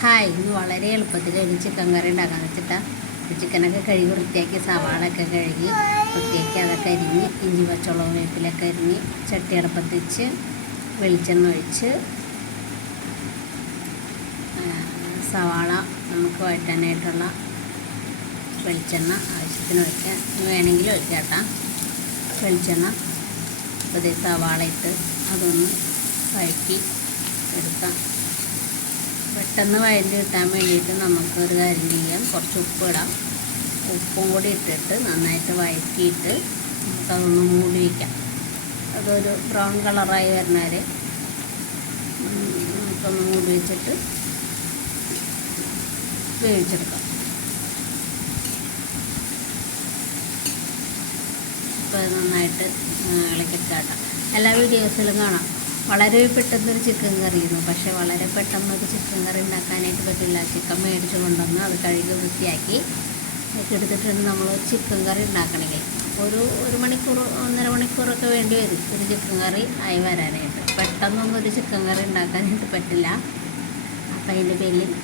Hi ഇന്ന് വളരെ എളുപ്പത്തിൽ ഒരു ചിക്കൻ കറി ഉണ്ടാക്കാൻ വെച്ചിട്ടാണ് ചിക്കനൊക്കെ കഴുകി വൃത്തിയാക്കി സവാളൊക്കെ കഴുകി വൃത്തിയാക്കി അതൊക്കെ അരിഞ്ഞ് ഇഞ്ചി പച്ചമുളക് വേപ്പിലൊക്കെ അരിഞ്ഞ് ചട്ടി അടപ്പത്ത് വെച്ച് വെളിച്ചെണ്ണ ഒഴിച്ച് സവാള നമുക്ക് വഴറ്റാനായിട്ടുള്ള വെളിച്ചെണ്ണ ആവശ്യത്തിന് ഒഴിക്കാം. വേണമെങ്കിൽ ഒഴിക്കാം വെളിച്ചെണ്ണ അപ്പോൾ സവാള ഇട്ട് അതൊന്ന് വഴറ്റി എടുക്കാം. പെട്ടെന്ന് വഴറ്റി കിട്ടാൻ വേണ്ടിയിട്ട് നമുക്കൊരു കാര്യം ചെയ്യാം. കുറച്ച് ഉപ്പ് ഇടാം ഉപ്പും കൂടി ഇട്ടിട്ട് നന്നായിട്ട് വഴറ്റിയിട്ട് നമുക്കതൊന്ന് മൂടി വയ്ക്കാം അതൊരു ബ്രൗൺ കളറായി വരുന്നവർ വരെ നമുക്കൊന്ന് മൂടി വെച്ചിട്ട് വേവിച്ചെടുക്കാം. അപ്പോൾ നന്നായിട്ട് ഇളക്കിക്കാട്ടാം എല്ലാ വീഡിയോസിലും കാണാം. വളരെ പെട്ടെന്നൊരു ചിക്കൻ കറിയിരുന്നു പക്ഷേ വളരെ പെട്ടെന്ന് ഒരു ചിക്കൻ കറി ഉണ്ടാക്കാനായിട്ട് പറ്റില്ല. ചിക്കൻ മേടിച്ചു കൊണ്ടുവന്ന് അത് കഴുകി വൃത്തിയാക്കി എടുത്തിട്ടുണ്ട് നമ്മൾ ചിക്കൻ കറി ഉണ്ടാക്കണമെങ്കിൽ. ഒരു ഒരു മണിക്കൂർ ഒന്നര മണിക്കൂറൊക്കെ വേണ്ടി വരും ഒരു ചിക്കൻ കറി ആയി വരാനായിട്ട്. പെട്ടെന്നൊന്നും ഒരു ചിക്കൻ കറി ഉണ്ടാക്കാനായിട്ട് പറ്റില്ല. അപ്പം അതിന്റെ പേരിൽ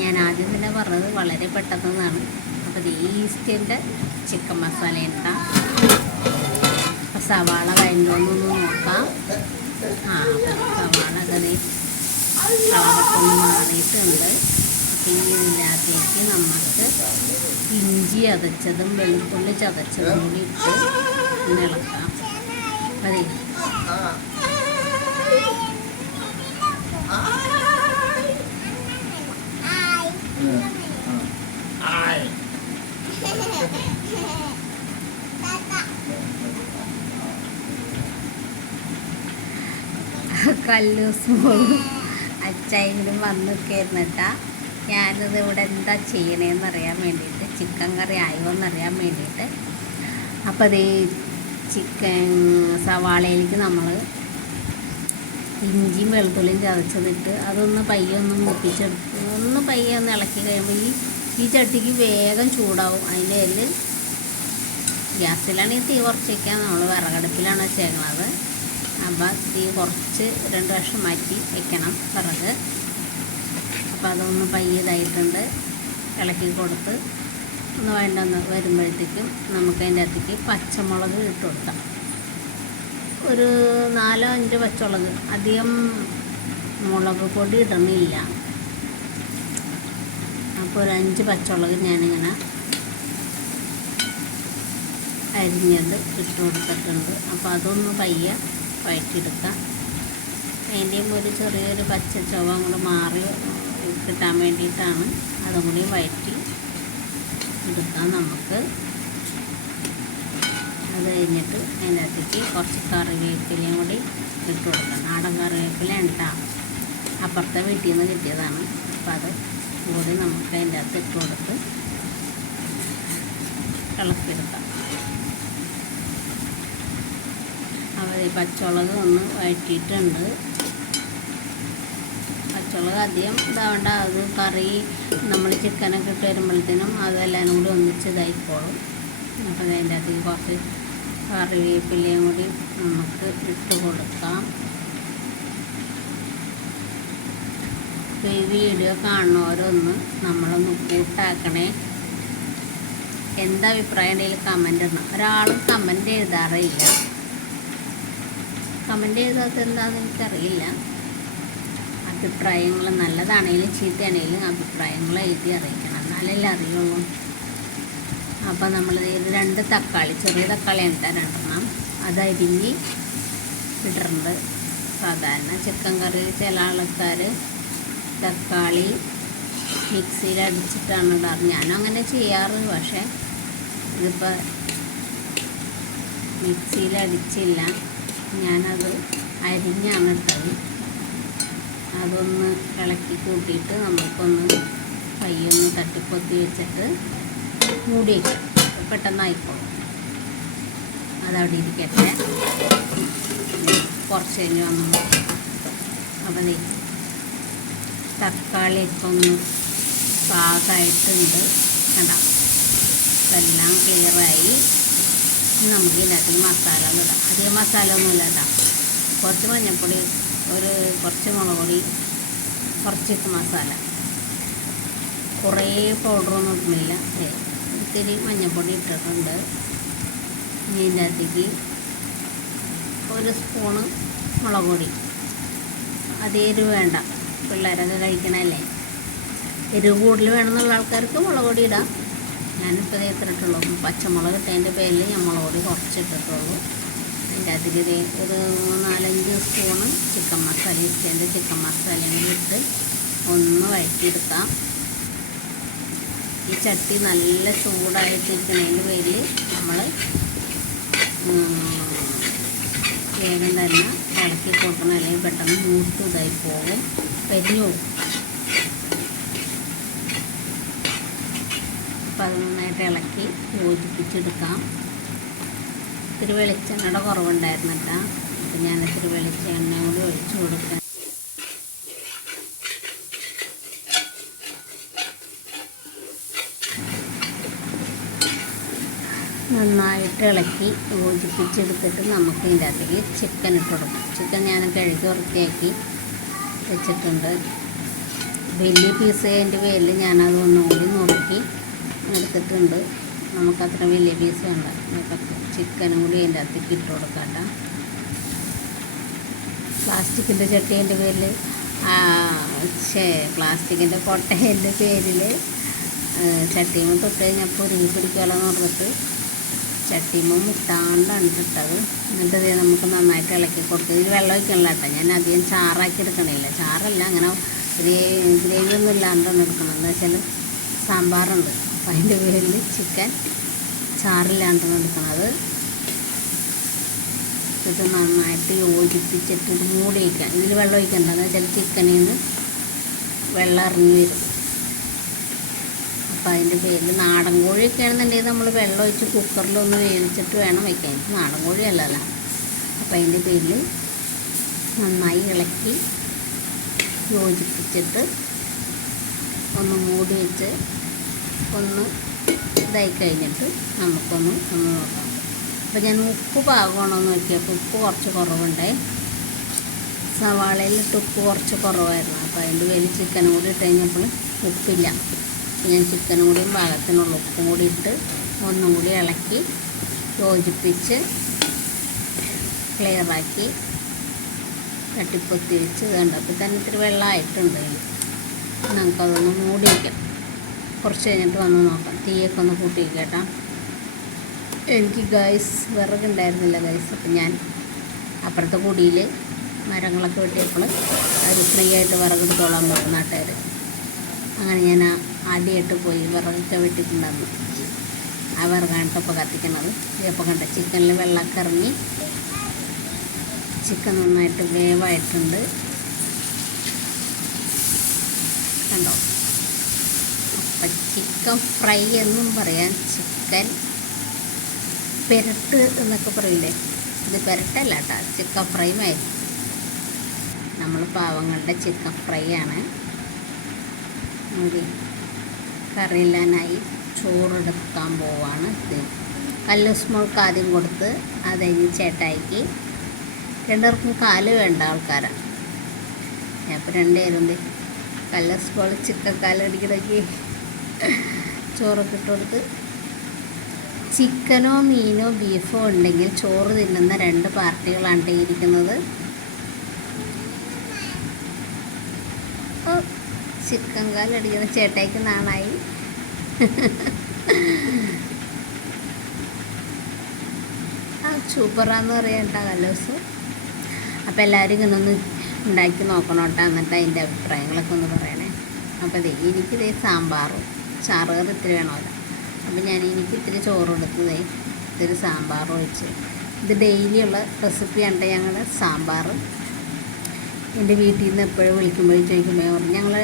ഞാൻ ആദ്യം തന്നെ പറഞ്ഞത് വളരെ പെട്ടെന്നാണ് അപ്പോൾ ഇത് ഈസ്റ്റിന്റെ ചിക്കൻ മസാല ഉണ്ടാ സവാള കഴിഞ്ഞോന്നൊന്ന് നോക്കാം. ആ അപ്പം സവാള കറി കളറൊക്കെ മാറിയിട്ടുണ്ട് ഇതിനകത്തേക്ക് നമുക്ക് ഇഞ്ചി ചതച്ചതും വെളുത്തുള്ളി ചതച്ചതും കൂടി ഇട്ട് ഇളക്കാം. ഇളക്കാം മതി കല്ലൂസ് പോകും. അച്ചായെങ്കിലും വന്ന് കയറുന്നിട്ടാ ഞാനിത് ഇവിടെ എന്താ ചെയ്യണേന്ന് അറിയാൻ വേണ്ടിയിട്ട് ചിക്കൻ കറി ആയോ എന്നറിയാൻ വേണ്ടിയിട്ട്. അപ്പോൾ അത് ചിക്കൻ സവാളയിലേക്ക് നമ്മൾ ഇഞ്ചിയും വെളുത്തുള്ളിയും ചതച്ചതിട്ട് അതൊന്ന് പയ്യെ ഒന്ന് മുപ്പിച്ചെടുത്ത് ഒന്ന് പയ്യെ ഒന്ന് ഇളക്കി കഴിയുമ്പോൾ ഈ ഈ ചട്ടിക്ക് വേഗം ചൂടാവും. അതിന്റെ അതിൽ ഗ്യാസിലാണെങ്കിൽ തീ കുറച്ച് നമ്മൾ വിറകടുപ്പിലാണ് വെച്ചേക്കണത്. അപ്പോൾ തീ കുറച്ച് രണ്ട് പ്രാവശ്യം മാറ്റി വെക്കണം വിറക് അപ്പോൾ അതൊന്ന് പയ്യതായിട്ടുണ്ട്. ഇളക്കി കൊടുത്ത് ഒന്ന് വേണ്ടെന്ന് വരുമ്പോഴത്തേക്കും നമുക്ക് അതിന്റെ അകത്തേക്ക് പച്ചമുളക് ഇട്ട് കൊടുക്കാം. ഒരു നാലോ അഞ്ചോ പച്ചമുളക്. അധികം മുളക് പൊടി ഇടണില്ല. അപ്പോൾ ഒരു അഞ്ച് പച്ചമുളക് ഞാനിങ്ങനെ അരിഞ്ഞത് ഇട്ട് കൊടുത്തിട്ടുണ്ട്. അപ്പോൾ അതൊന്ന് പയ്യെ വഴറ്റിയെടുക്കാം അതിന്റെയും ഒരു ചെറിയൊരു പച്ച ചുവ അങ്ങോട്ട് മാറി കിട്ടാൻ വേണ്ടിയിട്ടാണ് അതും കൂടി വഴറ്റി എടുക്കാം നമുക്ക്. അത് കഴിഞ്ഞിട്ട് അതിന്റെ അകത്തേക്ക് കുറച്ച് കറിവേപ്പിലയും കൂടി ഇട്ട് കൊടുക്കാം നാടൻ കറിവേപ്പില ഉണ്ടാ അപ്പുറത്തെ വീട്ടിൽ നിന്ന് കിട്ടിയതാണ്. അപ്പം അത് കൂടി നമുക്ക് അതിന്റെ അകത്ത് ഇട്ട് കൊടുത്ത് ഇളക്കിയെടുക്കാം അവർ പച്ചമുളക് ഒന്ന് വഴറ്റിയിട്ടുണ്ട്. പച്ചമുളക് അധികം ഇതാവേണ്ട. അത് കറി നമ്മൾ ചിക്കനൊക്കെ ഇട്ട് വരുമ്പോഴത്തേനും അതെല്ലാം കൂടി ഒന്നിച്ച് ഇതായിക്കോളും. അപ്പോൾ അതിന്റെ അതിൽ കുറച്ച് കറിവേപ്പിലയും കൂടി നമുക്ക് ഇട്ട് കൊടുക്കാം. ഈ വീഡിയോ കാണുന്നവരൊന്ന് നമ്മളൊന്ന് കൂട്ടാക്കണേ. എന്താ അഭിപ്രായം ഉണ്ടെങ്കിൽ കമന്റ് ഇടണം. ഒരാളും കമന്റ് എഴുതാറില്ല കമന്റ് ചെയ്തത് എന്താണെന്ന് എനിക്കറിയില്ല. അഭിപ്രായങ്ങൾ നല്ലതാണെങ്കിലും ചീത്തയാണെങ്കിലും അഭിപ്രായങ്ങൾ എഴുതി അറിയിക്കണം. എന്നാലല്ലേ അറിയുള്ളൂ. അപ്പോൾ നമ്മൾ ഇത് രണ്ട് തക്കാളി ചെറിയ തക്കാളി എന്താ രണ്ടെണ്ണം. അത് അരിഞ്ഞ് ഇടുന്നത് സാധാരണ ചിക്കൻ കറി ചില ആൾക്കാർ തക്കാളി മിക്സിയിൽ അടിച്ചിട്ടാണ് ഇടാറ്. ഞാനും അങ്ങനെ ചെയ്യാറ് പക്ഷേ ഇതിപ്പോൾ മിക്സിയിൽ അടിച്ചില്ല. ഞാനത് അരിഞ്ഞാണ് ഇട്ടത്. അതൊന്ന് ഇളക്കി കൂട്ടിയിട്ട് നമുക്കൊന്ന് കൈയൊന്ന് തട്ടിപ്പൊത്തി വെച്ചിട്ട് മൂടി വയ്ക്കാം പെട്ടെന്ന് ആയിക്കോളും അതവിടെ ഇരിക്കട്ടെ. കുറച്ച് കഴിഞ്ഞ് വന്നു. തക്കാളി തക്കാളിയൊക്കെ ഒന്ന് പാകമായിട്ടുണ്ട്. കണ്ട? എല്ലാം ക്ലിയറായി നമുക്ക് ഇതിനകത്ത് മസാല ഇടാം. അധികം മസാല ഒന്നുമില്ല കേട്ടോ. കുറച്ച് മഞ്ഞൾപ്പൊടി ഒരു കുറച്ച് മുളക് പൊടി കുറച്ച് മസാല. കുറേ പൗഡറൊന്നും ഇടുന്നില്ല. ഇത്തിരി മഞ്ഞൾപ്പൊടി ഇട്ടിട്ടുണ്ട്. ഇനി ഇതിന്റെ അകത്തേക്ക് ഒരു സ്പൂണ് മുളക് പൊടി. അതേ വേണ്ട. പിള്ളേരൊക്കെ കഴിക്കണല്ലേ എരിവ് കൂടുതൽ വേണമെന്നുള്ള ആൾക്കാർക്ക് മുളക് പൊടി ഇടാം. ഞാനിപ്പോൾ ഇത് എത്ര പച്ചമുളക് ഇട്ടതിന്റെ പേരിൽ ഞാൻ മുളക് കുറച്ചിട്ടിട്ടുള്ളൂ. അതിന്റെ അതിൽ ഒരു നാലഞ്ച് സ്പൂണ് ചിക്കൻ മസാല ഇട്ടതിന്റെ ചിക്കൻ മസാലയും ഇട്ട് ഒന്ന് വഴറ്റിയെടുക്കാം. ഈ ചട്ടി നല്ല ചൂടായിട്ടിരിക്കണതിന്റെ പേരിൽ നമ്മൾ വേഗം തന്നെ ഇളക്കി കൊടുക്കണം. അല്ലെങ്കിൽ പെട്ടെന്ന് മൂത്ത് ഇതായി പോകും. പെരിഞ്ഞു പോകും. അപ്പം അത് നന്നായിട്ട് ഇളക്കി യോജിപ്പിച്ചെടുക്കാം. ഇത്തിരി വെളിച്ചെണ്ണയുടെ കുറവുണ്ടായിരുന്നു കേട്ടോ. അപ്പം ഞാൻ ഇത്തിരി വെളിച്ചെണ്ണ കൂടി ഒഴിച്ചു കൊടുക്കാം. നന്നായിട്ട് ഇളക്കി യോജിപ്പിച്ചെടുത്തിട്ട് നമുക്ക് ഇതിന്റെ അകത്തേക്ക് ചിക്കൻ ഇട്ട് ചിക്കൻ ഞാൻ കഴുകി വൃത്തിയാക്കി വെച്ചിട്ടുണ്ട്. വലിയ പീസ് അതിന്റെ പേരിൽ ഞാനത് ഒന്നുകൂടി നുറുക്കി എടുത്തിട്ടുണ്ട്. നമുക്കത്ര വലിയ പീസ് വേണ്ട. ചിക്കനും കൂടി അതിന്റെ അകത്തേക്ക് ഇട്ട് കൊടുക്കാട്ട. പ്ലാസ്റ്റിക്കിന്റെ ചട്ടീന്റെ പേരിൽ പ്ലാസ്റ്റിക്കിന്റെ കൊട്ടേന്റെ പേരിൽ ചട്ടിയുമ്മ തൊട്ട് കഴിഞ്ഞപ്പോൾ ഉരുകി പിടിക്കാമെന്ന് പറഞ്ഞിട്ട് ചട്ടിയുമ്മ മുട്ടാണ്ടാണ് ഇട്ടത് എന്നിട്ട് നമുക്ക് നന്നായിട്ട് ഇളക്കി കൊടുക്കുക ഇതിൽ വെള്ളം ഒഴിക്കണില്ല കേട്ടോ. ഞാൻ അധികം ചാറാക്കി എടുക്കണില്ല. ചാറല്ല അങ്ങനെ ഗ്രേവി ഗ്രേവി ഒന്നും ഇല്ലാണ്ടാണ് എടുക്കണം. എന്ന് വെച്ചാൽ സാമ്പാറുണ്ട്. അപ്പം അതിന്റെ പേരിൽ ചിക്കൻ ചാറിലാണ് എടുക്കുന്നത്. ഇത് നന്നായിട്ട് യോജിപ്പിച്ചിട്ട് ഇത് മൂടി വയ്ക്കാം ഇതിൽ വെള്ളം ഒഴിക്കണ്ട. എന്ന് വെച്ചാൽ ചിക്കനിൽ നിന്ന് വെള്ളം ഇറങ്ങി വരും. അപ്പം അതിന്റെ പേരിൽ നാടൻ കോഴിയൊക്കെ ആണെന്നുണ്ടെങ്കിൽ നമ്മൾ വെള്ളം ഒഴിച്ച് കുക്കറിലൊന്ന് വേവിച്ചിട്ട് വേണം വയ്ക്കാൻ. നാടൻ കോഴി അല്ലല്ലോ അപ്പം അതിന്റെ പേരിൽ നന്നായി ഇളക്കി യോജിപ്പിച്ചിട്ട് ഒന്ന് മൂടി വെച്ച് ഒന്ന് ഇതായി കഴിഞ്ഞിട്ട് നമുക്കൊന്ന് ഒന്ന് നോക്കാം. അപ്പോൾ ഞാൻ ഉപ്പ് പാകമാണോ എന്ന് നോക്കിയപ്പോൾ ഉപ്പ് കുറച്ച് കുറവുണ്ടേ. സവാളയിലിട്ട് ഉപ്പ് കുറച്ച് കുറവായിരുന്നു. അപ്പോൾ അതിന്റെ പേര് ചിക്കനും കൂടി ഇട്ട് കഴിഞ്ഞപ്പോൾ ഉപ്പില്ല. ഞാൻ ചിക്കനും കൂടിയും പാകത്തിനുള്ള ഉപ്പും കൂടി ഇട്ട് ഒന്നും കൂടി ഇളക്കി യോജിപ്പിച്ച് ക്ലിയറാക്കി തട്ടിപ്പൊത്തി വെച്ച് കണ്ടപ്പോൾ തന്നെ ഇത്തിരി വെള്ളമായിട്ടുണ്ട്. നമുക്കതൊന്ന് മൂടി വയ്ക്കാം കുറച്ച് കഴിഞ്ഞിട്ട് വന്ന് നോക്കാം. തീയൊക്കെ ഒന്ന് കൂട്ടി കേട്ടാ. എനിക്ക് ഗൈസ് വിറകുണ്ടായിരുന്നില്ല ഗൈസ് അപ്പം ഞാൻ അപ്പുറത്തെ കുടിയിൽ മരങ്ങളൊക്കെ വെട്ടിയപ്പോൾ അവർ ഫ്രീ ആയിട്ട് വിറകെടുത്തോളാൻ പറഞ്ഞു നാട്ടുകാർ അങ്ങനെ ഞാൻ ആദ്യമായിട്ട് പോയി വിറകൊക്കെ വെട്ടിയിട്ടുണ്ടായിരുന്നു. ആ വിറകാണ് ഇപ്പോൾ കത്തിക്കണത്. ഇപ്പോൾ കണ്ട ചിക്കനിൽ വെള്ളമൊക്കെ ഇറങ്ങി. ചിക്കൻ നന്നായിട്ട് വേവായിട്ടുണ്ട്. കണ്ടോ? ചിക്കൻ ഫ്രൈ എന്നും പറയാം ചിക്കൻ പെരട്ട് എന്നൊക്കെ പറയില്ലേ? ഇത് പെരട്ടല്ല കേട്ടോ ചിക്കൻ ഫ്രൈ ആയിരിക്കും. നമ്മൾ പാവങ്ങളുടെ ചിക്കൻ ഫ്രൈ ആണ്. കറിയില്ലാനായി ചോറെടുക്കാൻ പോവാണ് ഇത്. കല്ലുസ്മോൾക്ക് ആദ്യം കൊടുത്ത് അത് കഴിഞ്ഞ് ചേട്ടായിക്ക്. രണ്ടുപേർക്കും കാൽ വേണ്ട ആൾക്കാരാണ്. അപ്പോൾ രണ്ടുപേരും കല്ല് കല്ലസ്മോൾ ചിക്കൻ കാലടിക്കണമെങ്കിൽ ചോറൊക്കെ ഇട്ട് കൊടുത്ത് ചിക്കനോ മീനോ ബീഫോ ഉണ്ടെങ്കിൽ ചോറ് തിന്നുന്ന രണ്ട് പാർട്ടികളാണ് ഇരിക്കുന്നത്. ചിക്കൻ കാലടിക്കുന്ന ചേട്ടായിക്ക് നാണായി. ആ സൂപ്പറാന്ന് പറയാം കേട്ടോ കലോസ്. അപ്പോൾ എല്ലാവരും ഇങ്ങനെ ഒന്ന് ഉണ്ടാക്കി നോക്കണം കേട്ടോ എന്നിട്ട് അതിന്റെ അഭിപ്രായങ്ങളൊക്കെ ഒന്ന് പറയണേ. അപ്പോൾ ദേ എനിക്കിതേ സാമ്പാറും. ചാറുകറി ഇത്തിരി വേണമല്ലോ. അപ്പം ഞാൻ എനിക്ക് ഇത്തിരി ചോറ് കൊടുത്തതേ ഇത്തിരി സാമ്പാർ ഒഴിച്ച്. ഇത് ഡെയിലിയുള്ള റെസിപ്പിയാണ് ഞങ്ങൾ സാമ്പാർ. എന്റെ വീട്ടിൽ നിന്ന് എപ്പോഴും വിളിക്കുമ്പോഴും ചോദിക്കുമ്പോൾ പറഞ്ഞു ഞങ്ങൾ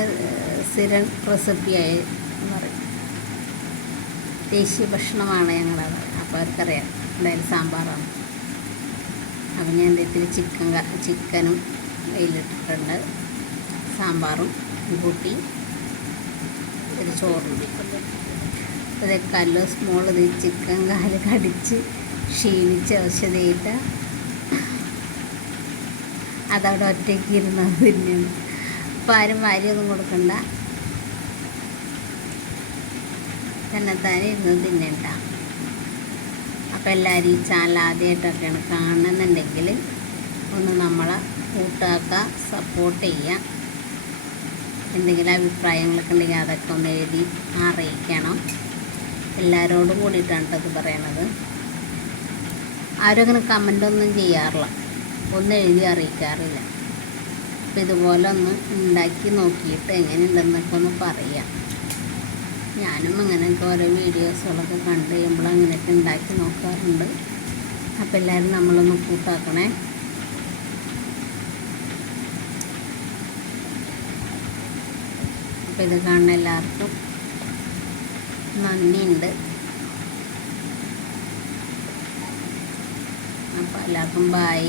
സ്ഥിരം റെസിപ്പിയായി എന്ന് പറയും. ദേശീയ ഭക്ഷണമാണ് ഞങ്ങളത് അപ്പോൾ അവർക്കറിയാം എന്തായാലും സാമ്പാറാണ്. അപ്പം ഞാൻ ഇത്തിരി ചിക്കൻ ചിക്കനും വെയിലിട്ടിട്ടുണ്ട് സാമ്പാറും കൂട്ടി. ഒരു ചോറുണ്ട് ഒരു കല്ലോ സ്മോൾ ഇത് ചിക്കൻ കാൽ കടിച്ച് ക്ഷീണിച്ച് ഔഷധയിട്ട അതവിടെ ഒറ്റയ്ക്ക് ഇരുന്നത് തന്നെയാണ് അപ്പം ആരും വാരിയൊന്നും കൊടുക്കണ്ട. തന്നെത്താനെ ഇരുന്ന് തിന്നണ്ട അപ്പോൾ എല്ലാവരും ഈ ചാനൽ ആദ്യമായിട്ടൊക്കെയാണ് കാണുന്നുണ്ടെങ്കിൽ ഒന്ന് നമ്മളെ കൂട്ടാക്ക സപ്പോർട്ട് ചെയ്യുക എന്തെങ്കിലും അഭിപ്രായങ്ങളൊക്കെ ഉണ്ടെങ്കിൽ അതൊക്കെ ഒന്ന് എഴുതി അറിയിക്കണം. എല്ലാവരോടും കൂടിയിട്ടാണ് ഇത് പറയണത്. ആരും അങ്ങനെ കമന്റൊന്നും ചെയ്യാറില്ല. ഒന്നും എഴുതി അറിയിക്കാറില്ല. അപ്പോൾ ഇതുപോലെ ഒന്ന് ഉണ്ടാക്കി നോക്കിയിട്ട് എങ്ങനെയുണ്ടെന്നൊക്കെ ഒന്ന് പറയാം. ഞാനും അങ്ങനെയൊക്കെ ഓരോ വീഡിയോസുകളൊക്കെ കണ്ട് കഴിയുമ്പോൾ അങ്ങനെയൊക്കെ ഉണ്ടാക്കി നോക്കാറുണ്ട്. അപ്പോൾ എല്ലാവരും നമ്മളൊന്ന് കൂട്ടാക്കണേ. അപ്പോൾ ഇത് കാണുന്ന എല്ലാവർക്കും നന്ദിയുണ്ട്. അപ്പോൾ എല്ലാവർക്കും ബായ്